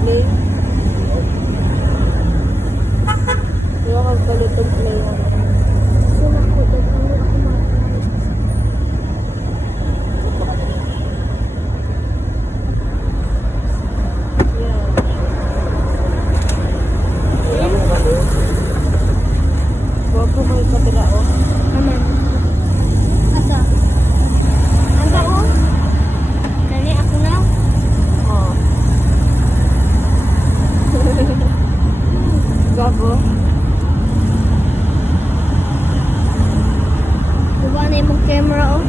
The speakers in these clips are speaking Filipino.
play. Di ba magpalit ng play mo? Sila ko, dagang mo ako makakalit. Yeah. Huwag ko may kabila o. Aman. Asa? Asa ko? Kani ako na? Oh. Gabo. Diba na yung camera o?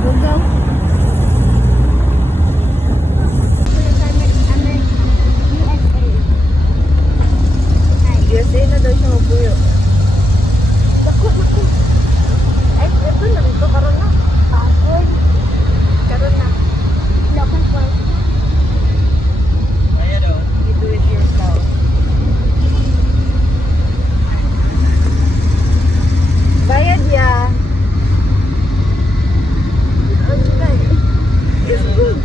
Bugaw. USA na daw siya mabuyo. Naku. Ay, ito na dito. Karoon na. Passport. Karoon na. Local passport. You do it yourself. Bayad ya. It's good.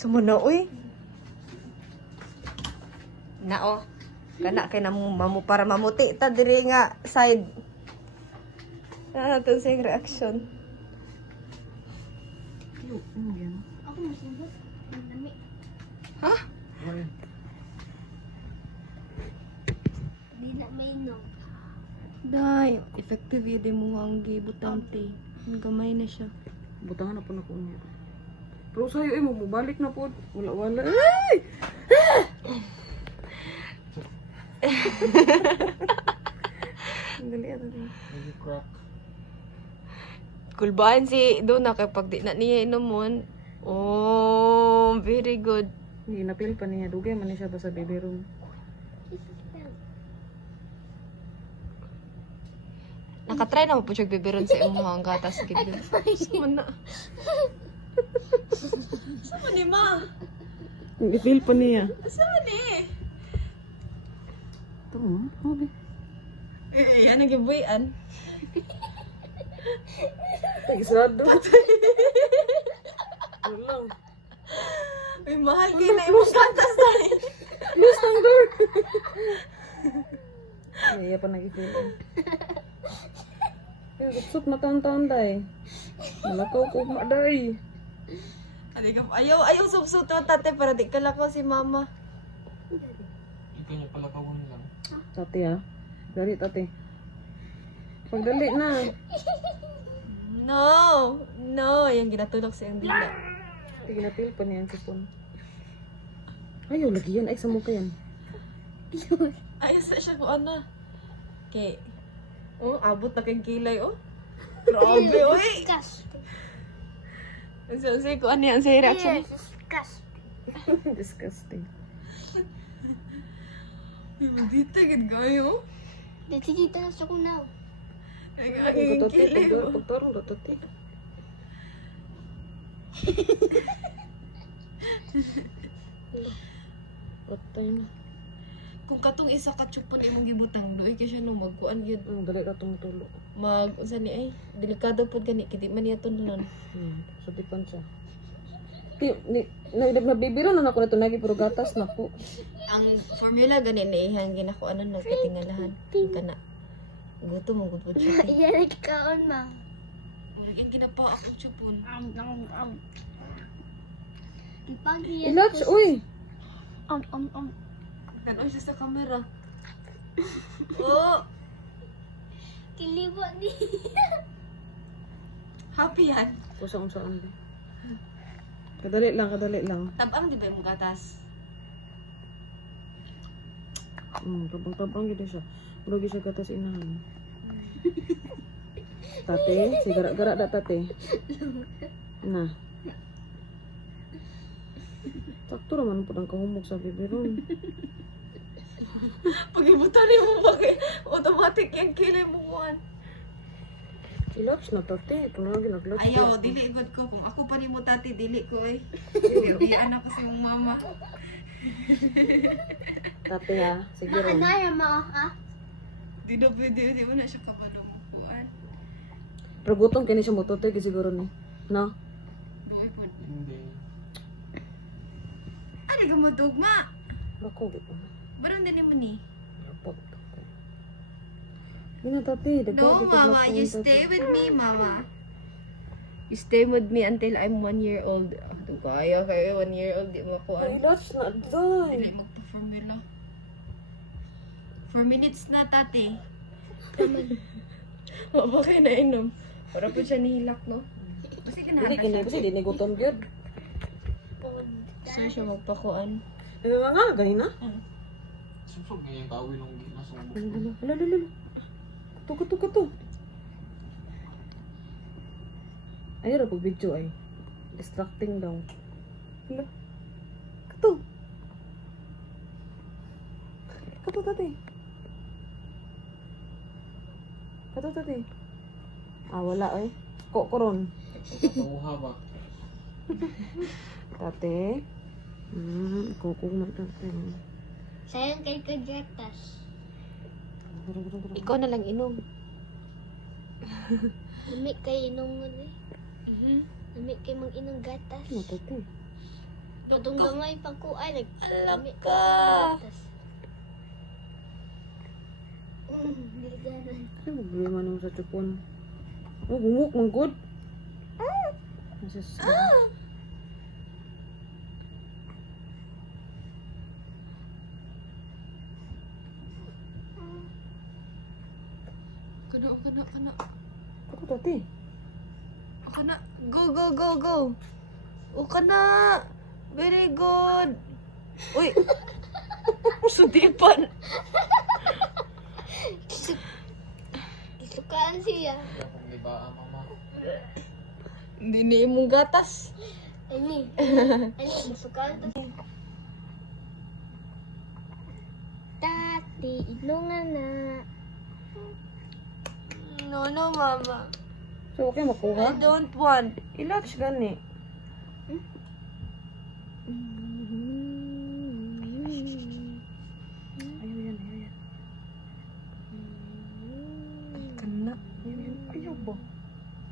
Sumuna, uy. Nao. Kana kay namu mamu para mamuti ta diri nga side. Ito sa reaction. Ako masibot. Nami. Ha? Di na may no. Dai, effective yun mo ang gibutante. Ang gamay na siya. Butangan na po na ko niya. Pero sa'yo mo, mabalik na po. Wala-wala. Ay! Dali, dali. Kulbaan si Dona kapag di na niya inumon. Oh, very good. Hindi napil pa niya. Dugay man niya siya ba sa baby room. Nakatry na mo po siya bibiron sa imo ang gatas gid. Sumana. Sama ni ma. Napil pa niya. Sama ni. Ito mo, hobi. Ano gibuyan? Isado. Wala. Ay, mahal kayo na imong gatas na eh. Lose ang door. Iya pa nag-feel. Kaya gupsok na taon-taon day. Malakaw ko maday. Ayaw subsut na tate para di ka lakaw si mama. Ikaw niya pala kawin lang. Tati ha. Dali tati. Pagdali na. No, yung ginatulog sa iyong dila. Ginapil pa niya ang sipon. Ayaw, lagi yan. Ay, sa mukha yan. Ayos na siya kung ano. Okay. Oh, abot na kang kilay, oh. Grabe, oy. Kas. Kasi kung ano yan sa reaction. Kas. Disgusting. Ay, magdita, gid gayo. Dito kita na sa kunaw. Ay, Ay, ang tati. kilay, oh. Pagtarong na tati. Patay na. Kung katong isa ka chupon imong gibutang doy kay siya no magkuan gyud. Dali ka tumutulo. Mag unsa ni ay delikado pud gani kiti man niya tunlon. So, dipan siya. Nabibiro na ako na ito. Nagi puro gatas na po. Ang formula gani ni ihang ginakuanon nagkatingalahan. Kana. Gusto mo gud pud siya. Iyan kaon ma. Ang ginapa ako chupon. Ipagi. Ilats, uy! Tanaw siya sa camera. Oh, Kilibo ni. happy yan. Usang-usaan ba? Kadali lang, kadali lang. Tabang di ba yung gatas? Tabang-tabang gitu siya. Murag siya gatas inahan. Tate, si gara-gara da tate. Nah. Sakto naman po ang kahumog sa bibiron. Pag ibutan mo ba automatic yung kilay mo kuhan. Ilapse na tate. Kung lagi nag-lapse. Ayaw, dili igod ko. Kung ako pa ni mo tati, dili ko eh. Dili anak kasi mong mama. Tate ha. Sige ron. Nakanaya mo, ha? Di na pwede, di mo na siya kabalo mong kuan. Pero gutom kini siya mo tate siguro ni. No? Buhay po. Hindi. Ano ka mo dugma? Ako, di pa. Barang din naman eh. Rapot. Gina tate. No, mama, you stay with me, mama. You stay with me until I'm 1 year old. Kaya kayo, 1 year old, di mo Ay, kuan. ilapse na doon. Dili magpa-formula. 4 minutes na, tate. Okay na inom. Para po siya nihilak, no? Kasi Hindi kinahanak kini siya. kasi di ni gutom gyud. Gusto siya magpakuan. Nga ganina. Sumsog nga yung kawi nung ginasumbo. Lalo. Kato. Ay, ra pag video ay. Distracting daw. Hala. Kato tate. Ah, wala ay. Koron. Pagkatauha ba? Tate. Kukuman tate. Sayang kay Kajetas. Ikaw na lang inom. Lamig kay inong mo eh. Lamig kay mang inong gatas. Ano tate? Atong gamay pa ko ay lamig ka. gatas. Dili ganan. Ay, problema naman sa chupon. Oh, gumuk, manggod. Nasus. Kana. Ako tate. Kana. Go. O kana. Very good. Uy. Sudipan. Isukaan siya. Kaya kung di ba ang mama. Hindi na imong gatas. Ani, isukaan to. Tati, inungan na. No, mama. So, okay makuha? Don't want. Ilapse gani. Ayaw yan. Kana. Ayaw ba?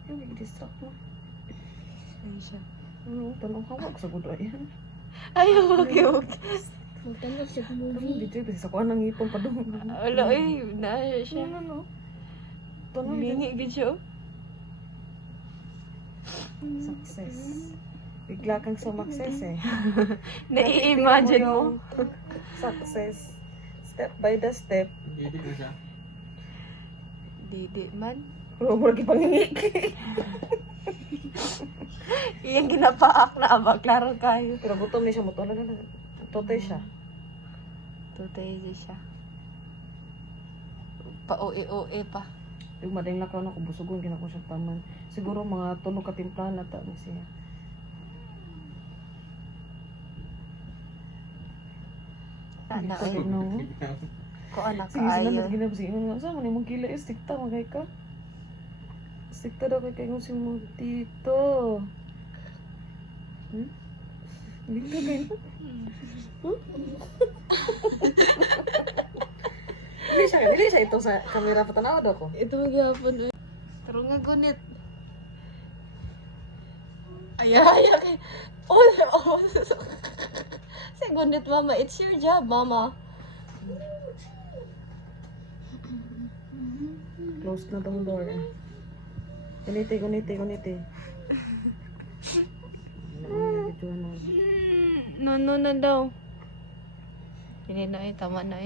Ayaw, i-distract mo. Ay siya. Tanong hawak sa budo yan. Ayaw, okay. Magtanong sa Tanong movie. dito, kasi sa kuha ng ipon pa doon. Wala, naya siya. Ano? Tanong Lingi gid siya. Success. Bigla kang sumakses eh. Nai-imagine mo. Success. Step by the step. Hindi ko siya. Didi man. Pero mo lagi pangingik. Iyang ginapaak na aba. Klaro kayo. Pero gutom ni siya mo. Talaga na. Totoy siya. Tutay siya. Pa-oe-oe pa. Yung madaling lakaw na kubusugon, ginako siya taman. Siguro mga tulog katimplan na ta na siya. Tana Hindi ay. ko no. Ko anak Sige sila kaayo. na ginabsi. Saan mo ni mong kila is tikta magay ka? Tikta daw kay kayo si mo tito. Hindi ka ganyan. Dili siya ito sa kamera patanaw daw ko. Ito magyapon. Pero nga gunit. Ay. Oh. Say gunit, mama. It's your job, mama. Close na tong door. Guniti. No na daw. Hindi na tama na